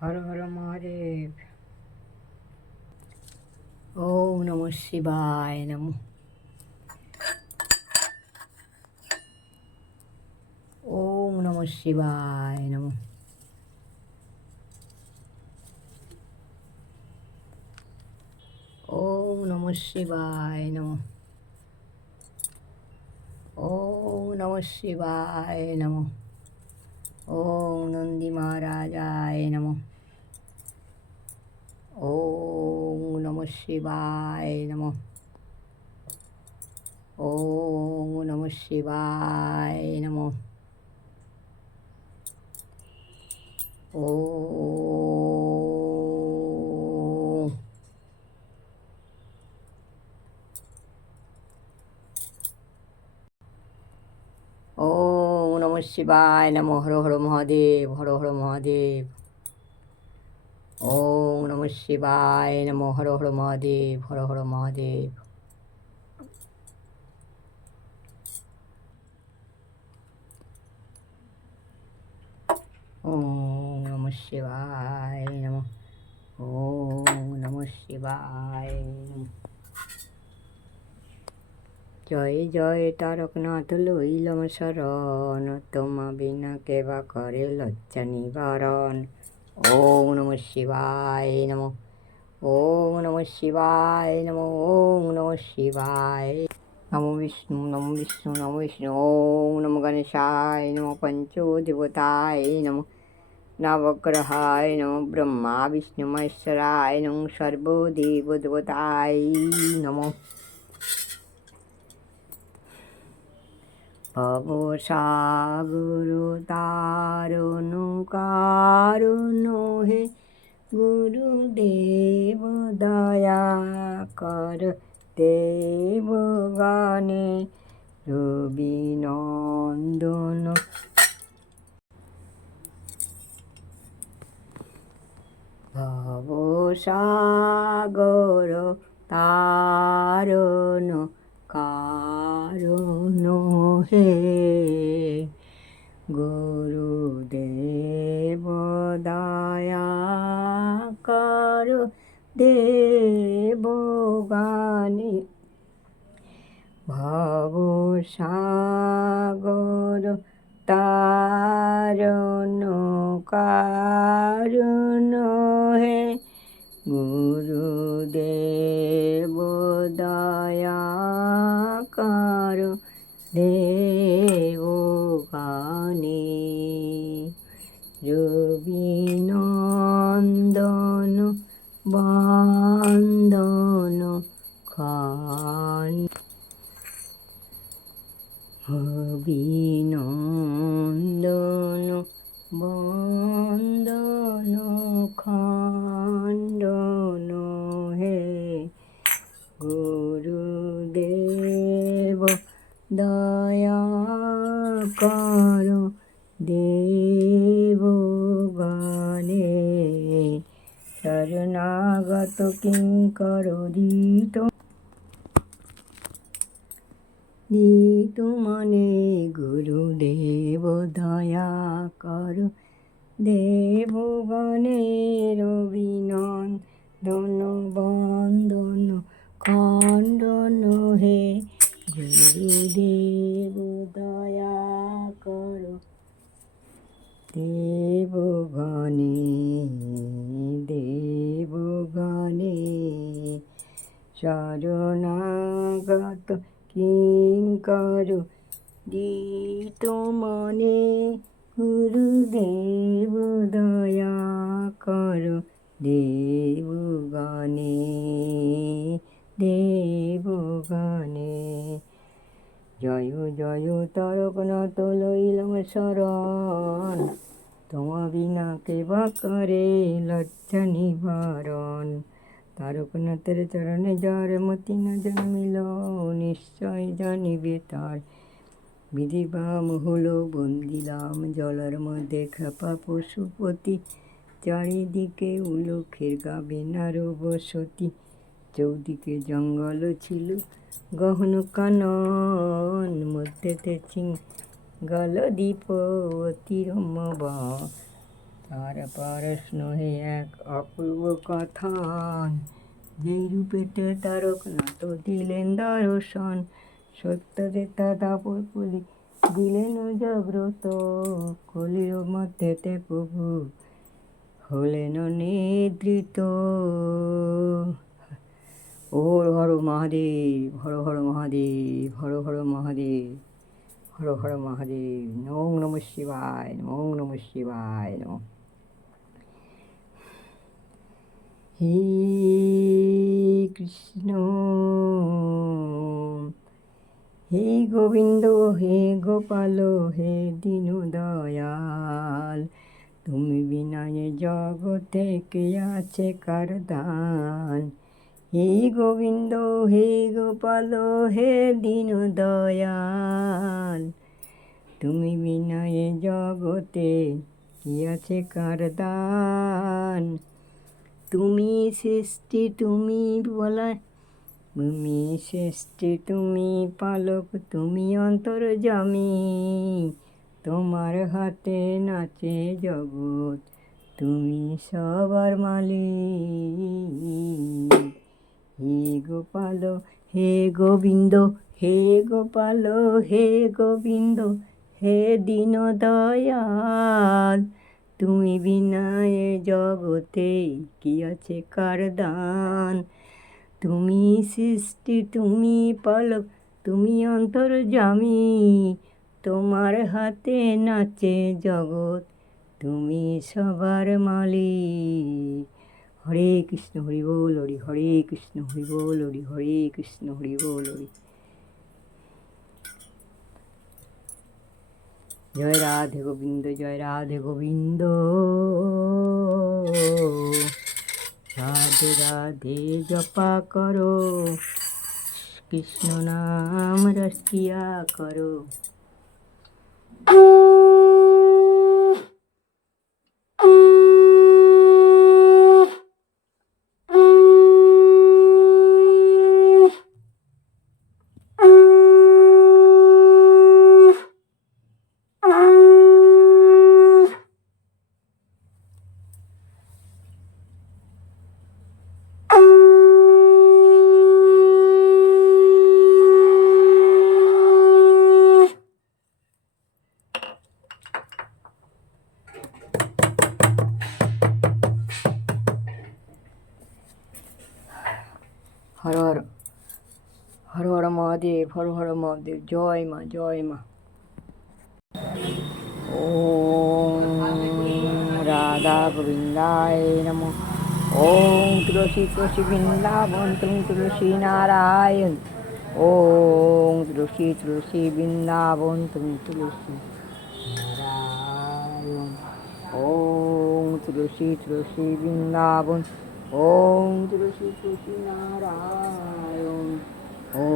হর হর মহাদেব। ওম নম শিবায় নম। ওম নম শিবায় নম। ওম নম শিবায় নম। ওম নম শিবায় নম। ওম নন্দী মহারাজায় ওম নম শিবায় নম। ওম নম শিবায় নম। ওম। ওম নম শিবায় নম। হর হর মহাদেব, হর হর মহাদেব। ওম নম শিবায় নম হর হর মহাদেব হর হর মহাদেব ওম নম শিবায় নম জয় জয় তারকনাথ লইলম শরণ তোমা বিনা কেবা করে লজ্জা নিবারণ ওম নম শিবায় নম ওম নম শিবায় নম ওম নম শিবায় নমো বিষ্ণু নমো বিষ্ণু নমো বিষ্ণু ওম নমো গণেশায় নমো পঞ্চদেবতায় নমো নবগ্রহায় নমো ব্রহ্মা বিষ্ণু মহেশ্বরায় নমো সর্বদেবদেবতায় নমো ভব সাগর তারণ কারণ হে গুরুদেব দয়া কর, দেব গানে রবি নন্দন ভব সাগর তারণ হে গুরুদেব দয়া কর। দেব গানে ভব সাগর তারণ কারণ হে গুরুদেব বন্দন খান। অভিনন্দন বন্দন খণ্ডন হে গুরুদেব দয়া কর। দেব গানে শরণাগত কিঙ্কর দিত দিত মনে গুরুদেব দয়া কর। দেবগণের শরণাগত কিঙ্কর দিত মনে গুরুদেব দয়া কর দেবগণে দেবগণে জয় জয় তারকনাথ লইলম শরণ তোমা বিনা কেবা করে লজ্জা নিবারণ। তারকনাথের চরণে যার মতি না জন্মিল, নিশ্চয় জানিবে তার। বিধিবাম হলো বন্দিলাম, জলের মধ্যে খেপা পশুপতি, চারিদিকে উলুখের গাবে নারো বসতি চৌদিকে জঙ্গল ছিল, গহন কানন, মধ্যেতে চিঙ্গল দ্বীপ অতিরম তার পারস্ন হে এক অপূর্ব কথান যেই রূপেতে তারক না তো দিলেন দর্শন সত্য যেতা তাপর কলি দিলেন জাগ্রত কলির মধ্যেতে প্রভু হলেন নিদ্রিত। ওর হর মহাদেব, হর হর মহাদেব, হর হর মহাদেব, হর হর মহাদেব। নম নম শিবায়, নম নম শিবায়, নম। হে কৃষ্ণ, হে গোবিন্দ, হে গোপাল, হে দীনু দয়াল তুমি বিনায় জগতে কে আছে কার দান হে গোবিন্দ, হে গোপাল, হে দীনু দয়াল তুমি বিনায় জগতে কি আছে কার দান তুমি সৃষ্টি, তুমি বলা তুমি সৃষ্টি, তুমি পালক, তুমি অন্তর জমি। তোমার হাতে নাচে জগৎ, তুমি সবার মালিক। হে গোপাল, হে গোবিন্দ, হে গোপাল, হে গোবিন্দ, হে দীন দয়াল তুমি বিনায় জগতে কি আছে কার দান তুমি সৃষ্টি, তুমি পালক, তুমি অন্তর জামি। তোমার হাতে নাচে জগৎ, তুমি সবার মালিক। হরে কৃষ্ণ, হরি বল, হরি, হরে কৃষ্ণ, হরি বল, হরি, হরে কৃষ্ণ, হরি বল, হরি। জয় রাধে গোবিন্দ জয় রাধে গোবিন্দ। রাধে রাধে জপা করো কৃষ্ণ নাম রসিয়া করো। হর হর। হর হর মহাদেব, হর হর মহাদেব, জয় মা জয় মা। ওম রাধা গোবিন্দায় নম। ওম তুলসী তুলসী বৃন্দাবন, তুমি তুলসী নারায়ণ। ওম তুলসী তুলসী বৃন্দাবন, তুমি তুলসী নারায়ণ। ওম তুলসী তুলসী বৃন্দাবন। ওম তুলসী তুলসী নারায়ণ ও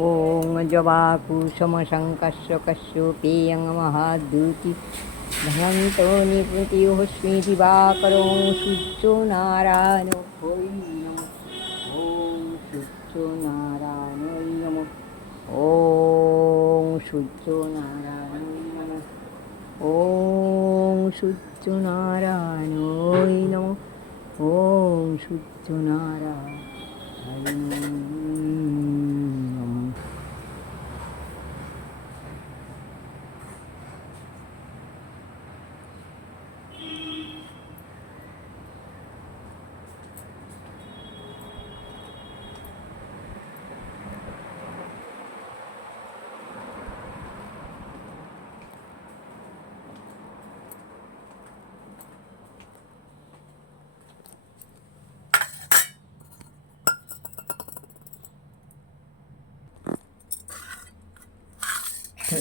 ওম জবাকুসুমশঙ্কস্য কশ্যপেয়ং মহাদ্যুতি ভগন্তো নিপৃতিহস্মি দিবাকরো সূর্যো নারায়ণ হই নম ওম সূর্য নারায়ণ নম ওম সূর্য নারায়ণ ওম সূর্যনারায়ণ ওই নম ওম সূর্যনারায়ণ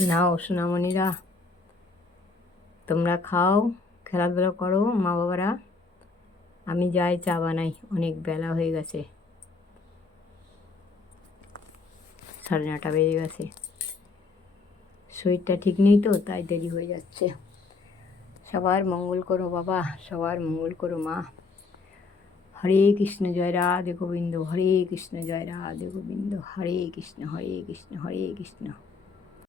নাও সোনামণিরা। তোমরা খাও, খেলাধুলা করো মা বাবারা আমি যাই চা বানাই, অনেক বেলা হয়ে গেছে। সাড়ে নটা বেজে গেছে। শরীরটা ঠিক নেই তো, তাই দেরি হয়ে যাচ্ছে। সবার মঙ্গল করো বাবা, সবার মঙ্গল করো মা। হরে কৃষ্ণ জয় রাধে গোবিন্দ, হরে কৃষ্ণ জয় রাধে গোবিন্দ, হরে কৃষ্ণ হরে কৃষ্ণ হরে কৃষ্ণ।